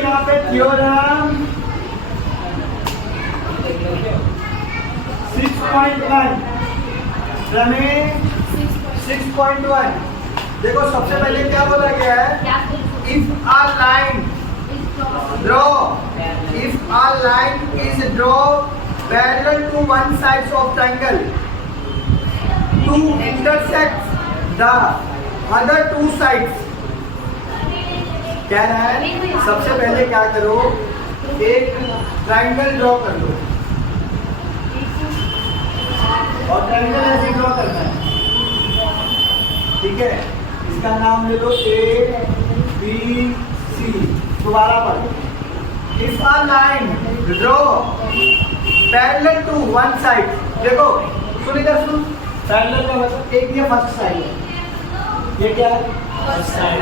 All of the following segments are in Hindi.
यहाँ पे थ्योरम 6.1 प्रमेय 6.1। देखो सबसे पहले क्या बोला गया है, if a line is draw parallel to one side of triangle to intersect the other two sides। क्या है, सबसे पहले क्या करो, एक ट्राइंगल ड्रॉ कर लो और ट्राइंगल ऐसे ड्रॉ करना है, ठीक है। इसका नाम ले लो ABC। दोबारा पढ़ो, if a line draw parallel to one side. देखो सुन इधर सुन, पैरेलल का मतलब एक ये फर्स्ट साइड है, ये क्या है फर्स्ट साइड।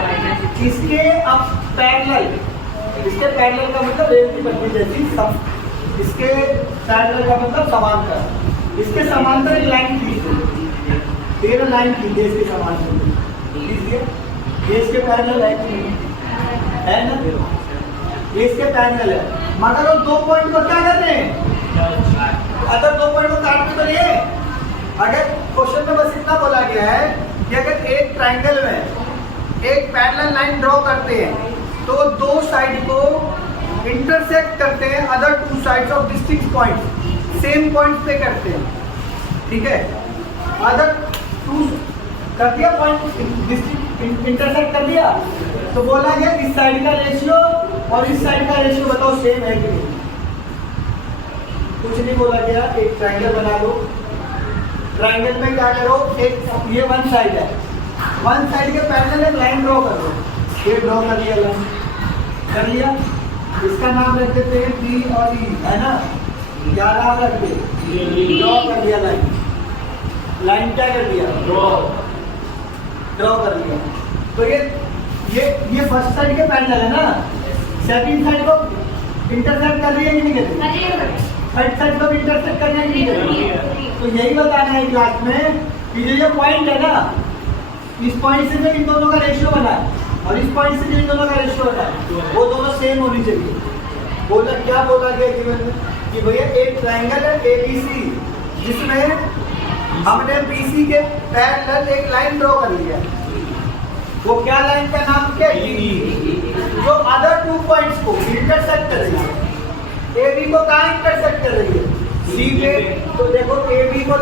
इसके अब पैरेलल, इसके पैरेलल का मतलब रेल की पट्टी जैसी सब, इसके पैरेलल का मतलब समांतर। इसके समांतर एक लाइन खींच दो, तेरह लाइन खींचे इसके समांतर खींच दिया। ये इसके पैरेलल है कि नहीं है ना, ये इसके पैरेलल है, मगर वो दो पॉइंट को क्या करते हैं, अगर दो पॉइंट को काटते तो ये, अगर क्वेश्चन में बस इतना बोला गया है कि अगर एक ट्राइंगल में एक पैरेलल लाइन ड्रॉ करते हैं तो दो साइड को इंटरसेक्ट करते हैं other two sides of distinct point, same point पे करते हैं, ठीक है। अदर टू कर दिया पॉइंट इंटरसेक्ट कर दिया तो बोला गया इस साइड का रेशियो और इस साइड का रेशियो बताओ सेम है कि नहीं। कुछ नहीं बोला गया, एक ट्राइंगल बना लो, ट्राइंगल में क्या करो, एक ये वन साइड है, वन साइड के पैरेलल एक लाइन ड्रॉ कर दो, ये ड्रॉ कर लिया, लाइन कर लिया, इसका नाम रख देते हैं D और E, है ना, 11 रख दे, ड्रॉ कर लिया लाइन, लाइन क्या कर दिया, ड्रॉ कर लिया। तो ये फर्स्ट साइड के पैरेलल है ना, सेकंड साइड को इंटरसेक्ट कर रही है कि नहीं कर रही, थर्ड साइड को इंटरसेक्ट कर रही है कि नहीं कर रही। तो यही बताना है क्लास में कि जो पॉइंट है ना, इस पॉइंट से जो इन दोनों का रेशियो बना है और इस पॉइंट से जो इन दोनों का रेशियो बना है वो दोनों सेम होनी चाहिए। बोला क्या बोला गया कि भैया एक ट्राइंगल है ABC जिसमें हमने BC के पैरेलल एक लाइन ड्रॉ कर लिया, वो क्या लाइन का नाम क्या है, जो अदर टू पॉइंट्स को इंटरसेक्ट कर रही है। AB को कहाँ इंटरसेक्ट कर रही है, C पे, तो देखो AB को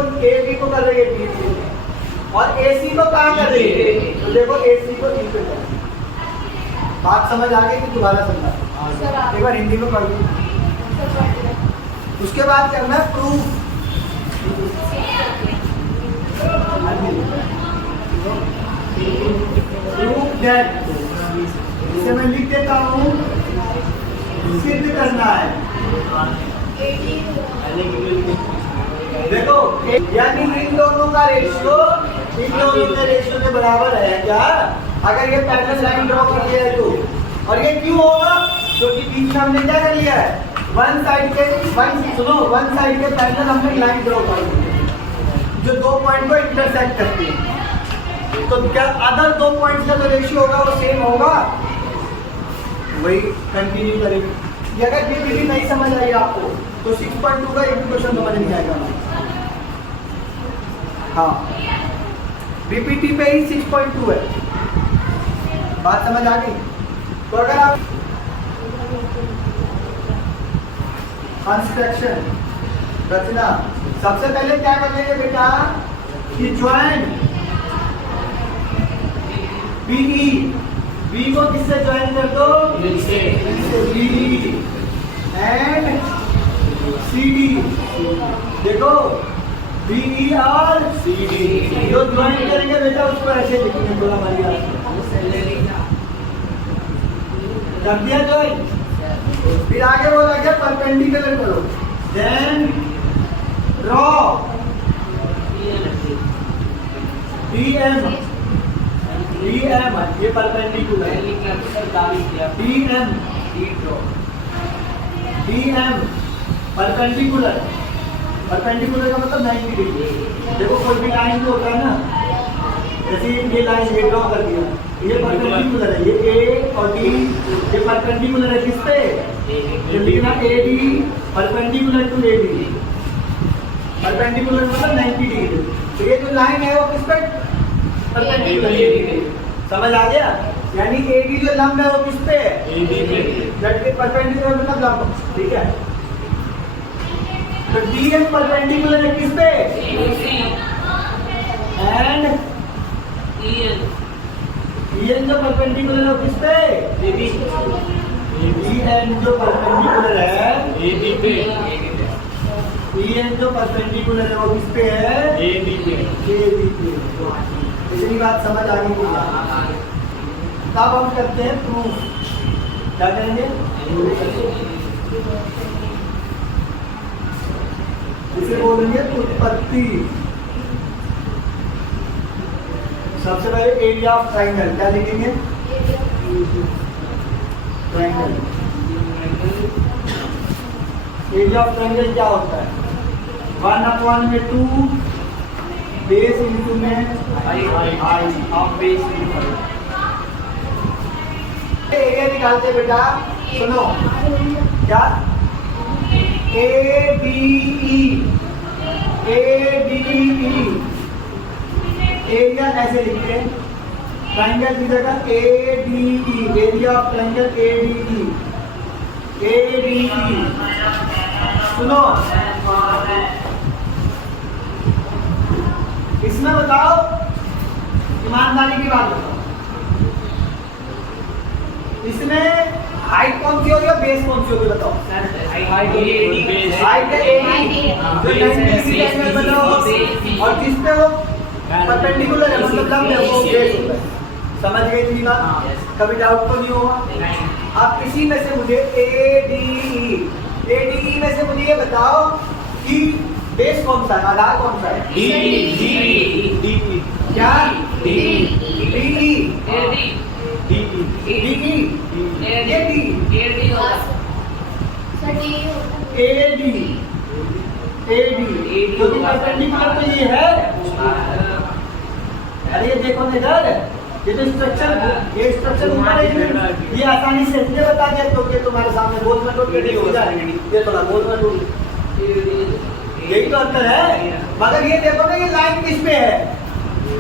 कर रही है B पे, और AC को कहाँ कर रही है, तो देखो AC को E पे कर रही है। बात समझ आ गई कि दोबारा समझा, एक बार हिंदी में पढ़ लो। उसके बाद करना है प्रूफ। प्रूफ दैट, इसे मैं लिख देता हूँ, सिद्ध करना है। देखो यानी इन दोनों का रेशियो के बराबर है क्या, अगर ये पैरेलल लाइन ड्रॉ कर लिया है तो। और ये क्यों होगा, क्योंकि बीच में हमने क्या कर लिया है, वन साइड के पैरेलल हमने लाइन ड्रॉ कर ली जो दो पॉइंट को इंटरसेक्ट करती है। तो क्या अदर दो पॉइंट्स का जो रेशियो होगा वो सेम होगा, वही कंटिन्यू करेंगे। ये अगर ये नहीं समझ आई आपको तो 6.2 का एक क्वेश्चन समझ नहीं आएगा। हाँ बीपीटी पे ही 6.2 है, बात समझ आ गई। तो अगर आप कंस्ट्रक्शन रचना, सबसे पहले क्या करेंगे बेटा कि ज्वाइन BE, B को किससे ज्वाइन कर दो, BE एंड CD। देखो BE और CD जो ज्वाइन करेंगे बेटा उसको ऐसे लिखेंगे, थोड़ा बढ़िया कर दिया ज्वाइन। फिर आगे बोला गया परपेंडिकुलर करो, देन ड्रॉ DM, ये परपेंडिकुलर, DM परपेंडिकुलर का मतलब 90 डिग्री। देखो कोई भी लाइन जो होता है ना, जैसे ये लाइन ये ड्रॉ कर दिया, ये परपेंडिकुलर है, ये ए और डी ये परपेंडिकुलर है किस पे? तो लिखना A D perpendicular to A D, perpendicular मतलब 90 डिग्री। तो ये जो लाइन है वो किस पे परपेंडिकुलर है, समझ आ गया? यानी ए डी जो लंब है वो किस पे है? दैट के परपेंडिकुलर मतलब लंब, ठीक है। तो डी एन परपेंडिकुलर है किस पे? एंड ई एन जो परपेंडिकुलर है वो किस पे? ई एन जो परपेंडिकुलर है ए बी पे, ई एन जो परपेंडिकुलर है वो किस पे है? ए बी पे। ए बी पे। इतनी बात समझ आ गई क्या? तब हम करते हैं प्रूफ। क्या करेंगे? इसे बोलेंगे उत्पत्ति। सबसे पहले एरिया ऑफ ट्राइंगल क्या लिखेंगे? ट्राइंगल। एरिया ऑफ ट्राइंगल क्या होता है? 1/2 बेस इंटू में height of base into. Area निकालते बेटा, सुनो क्या? ए डी ई एरिया ऐसे लिखते हैं, ट्राइंगल की जगह A D E, area of triangle A D E. सुनो इसमें बताओ, ईमानदारी की बात बताओ, इसमें हाइट कौन सी होगी और बेस कौन सी होगी बताओ? हाइट है एडी जो 90 डिग्री एंगल बना हो और जिस पे वो परपेंडिकुलर है मतलब लंब है वो बेस होता है। समझ गए इतनी बात? कभी डाउट तो नहीं होगा? अब इसी में से मुझे एडीई में से मुझे ये बताओ कि बेस कौन सा है, आधार कौन सा है? क्या? क्योंकि परपेंडिकुलर तो ये है। अरे ये देखो इधर, ये तो स्ट्रक्चर ऊपर है, ये आसानी से इसलिए बता दिया क्योंकि तुम्हारे सामने गोल में टूट के हो जाए, ये थोड़ा गोल में टूट, यही तो अंतर है। मगर ये देखो ना ये लाइन किस पे है?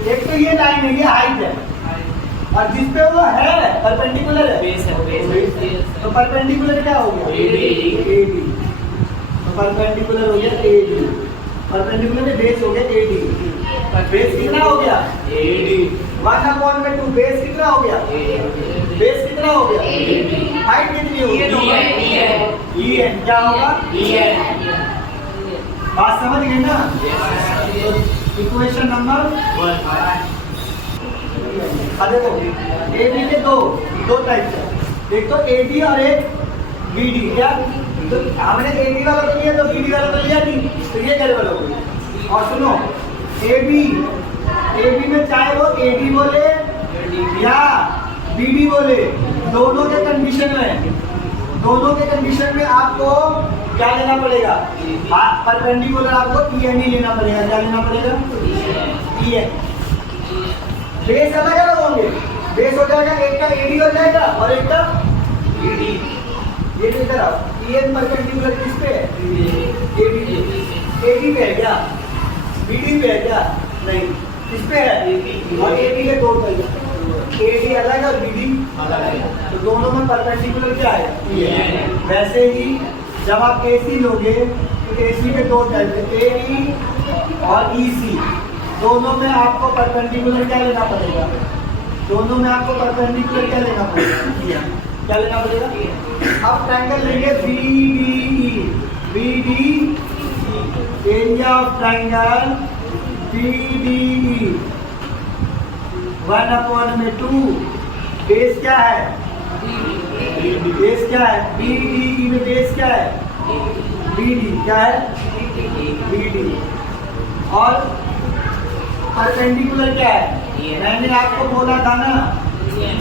एक तो ये लाइन है, ये हाइट है, और जिस पे वो है परपेंडिकुलर है बेस है। तो परपेंडिकुलर क्या हो गया? एडी। तो परपेंडिकुलर हो गया एडी, परपेंडिकुलर में बेस हो गया एडी। बेस कितना हो गया? एडी। 1/2 बेस कितना हो गया? बेस कितना हो गया? हाइट कितनी होगी? E N. क्या होगा? E N. बात समझ गए ना? Equation number 1। देखो एबी के दो टाइप है, एक तो एडी और एक बीडी। क्या? तो हमने एडी वाला तो लिया तो बीडी वाला तो लिया नहीं, तो ये कैसे वाला होगा? और सुनो एबी में चाहे वो एडी बोले या बीडी बोले, दोनों के कंडीशन में आपको क्या लेना पड़ेगा? परपेंडिकुलर आपको ई एन ही लेना पड़ेगा। क्या लेना पड़ेगा? E N. बेस अलग अलग होंगे, बेस हो जाएगा एक का एडी हो जाएगा और एक का बीडी। ये तो इधर आओ, ई एन परपेंडिकुलर किस पे है? एडी पे। एडी पे है क्या? बीडी पे है क्या? नहीं, किस पे है? और एडी के दो तरफ, एडी अलग और बीडी अलग है, तो दोनों में परपेंडिकुलर क्या है? E N. वैसे ही जब आप एसी लोगे तो एसी के दो टाइप है, एई और ईसी। दोनों में आपको परपेंडिकुलर क्या लेना पड़ेगा? दोनों में आपको परपेंडिकुलर क्या लेना पड़ेगा? क्या लेना पड़ेगा? अब ट्रायंगल लेंगे BD, area of triangle BDE 1/2। Base क्या है? बेस क्या है? बीडीई में बेस क्या है? बीडी। क्या है? बीडी। और परपेंडिकुलर क्या है? मैंने आपको बोला था ना,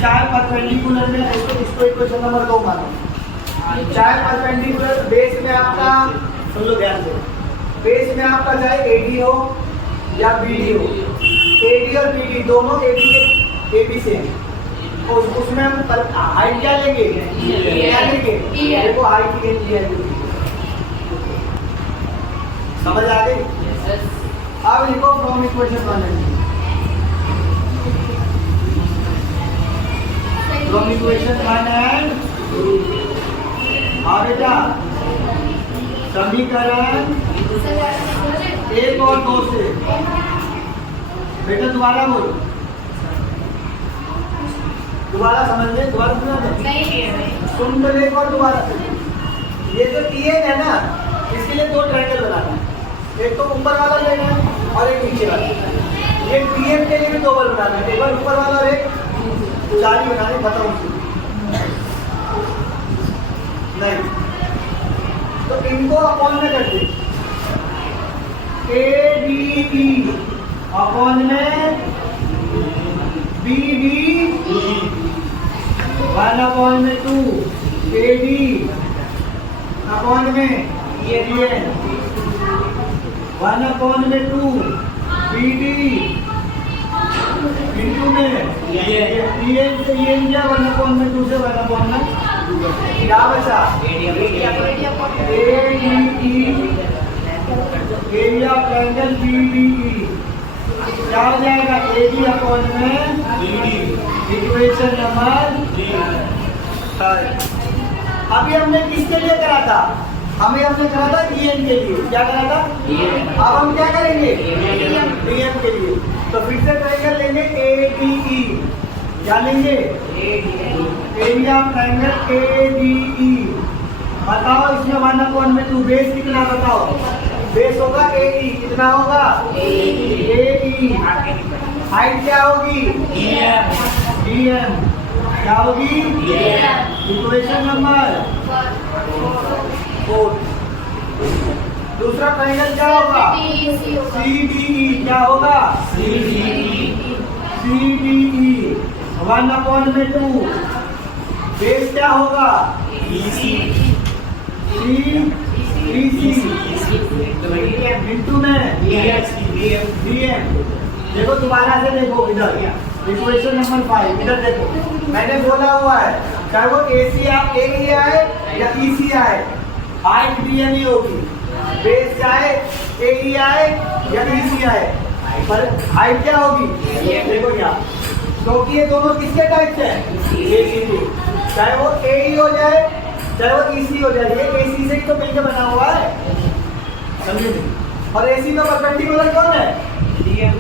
चाहे परपेंडिकुलर में इसको इक्वेशन नंबर 2 मानो, चाहे परपेंडिकुलर बेस में आपका, सुन लो ध्यान से, बेस में आपका चाहे एडी हो या बीडी हो, एडी और बीडी दोनों एडी से उसमें हम हाइट क्या लेंगे, क्या लेंगे, देखो हाइट के लिए समझ आ गई। अब लिखो from equation 1 and from equation 1 and बेटा समीकरण 1 और 2 से बेटा दोबारा बोलो, दोबारा समझ ले, दोबारा सुन तो ले और दोबारा सुन। ये जो TN है ना, इसके लिए 2 ट्रायंगल बनाना है, एक तो ऊपर वाला लेना है और एक नीचे वाला। ये TN के लिए भी 2 बार बनाना है, एक बार ऊपर वाला और एक जाली बनाने खत्म नहीं, तो इनको अपॉन में कर दे, ADE अपॉन में BD 1 अपॉन में 2 AD अपॉन में DN 1 अपॉन में 2 BD इंटू में DN से EN क्या 1 अपॉन में 2 से 1 अपॉन में क्या बचा ADE एरिया ट्रायंगल BDE क्या हो जाएगा AD अपॉन में BD इक्वेशन नंबर 3। अभी हमने किसके लिए करा था, हमने करा था DN के लिए, क्या करा था अब हम क्या करेंगे DN के लिए, तो फिर से ट्रायंगल लेंगे ADE, क्या लेंगे एरिया ट्रायंगल ADE। बताओ इसमें 1 अपॉन में 2 बेस कितना बताओ, बेस होगा AE, कितना होगा AE, हाइट क्या होगी DM, क्या होगी इक्वेशन नंबर 4। दूसरा ट्रायंगल क्या होगा CDE, क्या होगा CDE 1 अपॉन में 2 बेस क्या होगा इंटू में DM। देखो दोबारा से देखो इधर इक्वेशन नंबर 5, इधर देखो मैंने बोला हुआ है चाहे वो AE आए या EC आए, हाइट DM ही होगी, बेस चाहे AE आए या EC आए, पर हाइट क्या होगी देखो यहाँ, क्योंकि ये दोनों किसके टाइप से हैं, चाहे वो AE हो जाए चाहे वो EC हो जाए, ये AC से ही तो मिलकर बना हुआ है, समझे। और AC का परपेंडिकुलर कौन है DM।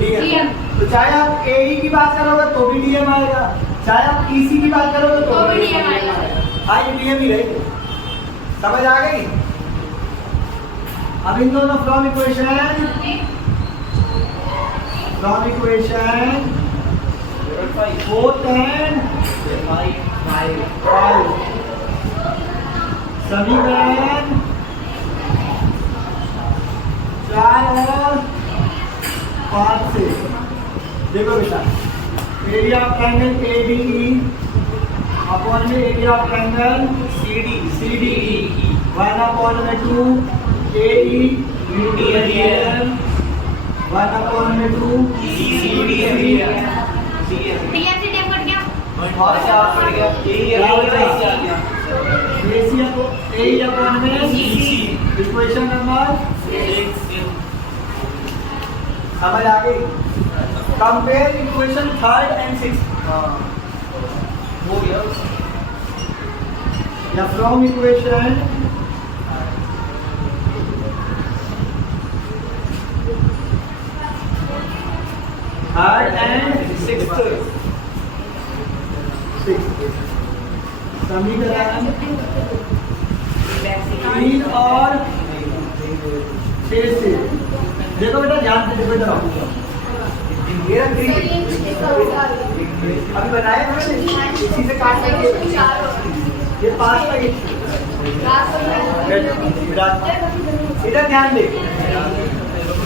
तो चाहे आप AE की बात करोगे तो भी DM आएगा, चाहे आप EC की बात करोगे तो भी DM आएगा, हाँ ये DM ही रहेगी, समझ आ गई। अब इन दोनों फ्रॉम इक्वेशन 4 and 5 समीकरण 4 और 5 से देखो बेटा area of triangle ADE upon में area of triangle CDE 1 upon में 2 AE DM 1 अपॉन में 2 CDE इक्वेशन नंबर 6 समझ आ गई। Compare equation 3rd and 6th हो गया या from equation third and sixth समीकरण 3 और 6 से देखो बेटा ध्यान से देखो इधर अभी बनाए इसी से काट ये 5 का इधर ध्यान दे,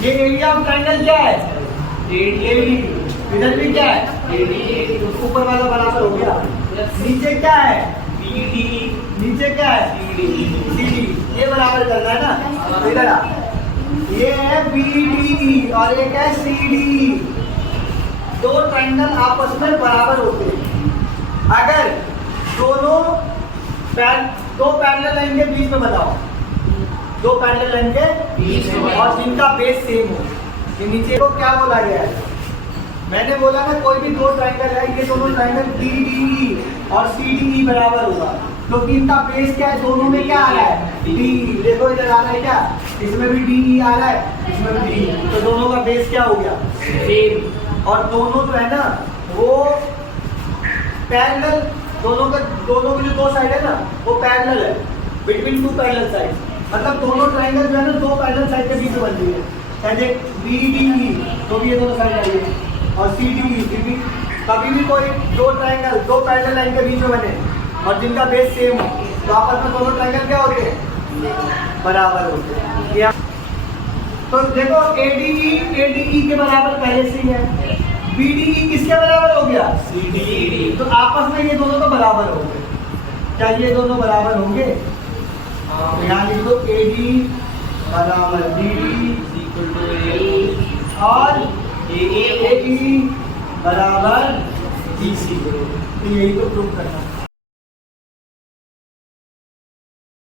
ये एरिया ऑफ ट्रायंगल क्या है AD, इधर भी क्या है ऊपर वाला बराबर हो गया, नीचे क्या है BD, नीचे क्या है CD, ये बराबर करना है ना, इधर आ, ये है BDE और एक है CDE, दो ट्रायंगल आपस में बराबर होते हैं, अगर दोनों दो पैरेलल लाइन के बीच में बताओ, दो पैरेलल लाइन के बीच में और जिनका बेस सेम हो, ये नीचे को क्या बोला गया है? मैंने बोला ना कोई भी दो ट्रायंगल है, ये दोनों ट्रायंगल BDE और CDE बराबर होगा, क्योंकि इनका बेस क्या है, दोनों में क्या आ रहा है? DE। देखो इधर आ रहा है क्या, इसमें भी DE आ रहा है, इसमें भी DE, तो दोनों का बेस क्या हो गया? सेम। और दोनों जो है ना वो पैरेलल, दोनों की जो दो साइड है ना वो पैरेलल है, बिटवीन टू पैरेलल साइड, मतलब दोनों ट्रायंगल जो है ना दो पैरेलल साइड के बीच में बन रही है। जैसे BDE तो भी ये दोनों साइड आई है, और CDE भी, कभी भी कोई दो ट्रायंगल दो पैरेलल लाइन के बीच में बने और जिनका बेस सेम हो तो आपस में दोनों ट्रायंगल क्या होते हैं? बराबर होते हैं। तो देखो ADE के बराबर पहले से ही है, BDE किसके बराबर हो गया? CDE। तो आपस में ये दोनों तो बराबर होंगे, क्या ये दोनों बराबर होंगे? तो यहाँ लिख दो AD बराबर BD और AE बराबर BC। तो यही तो प्रूव करना है।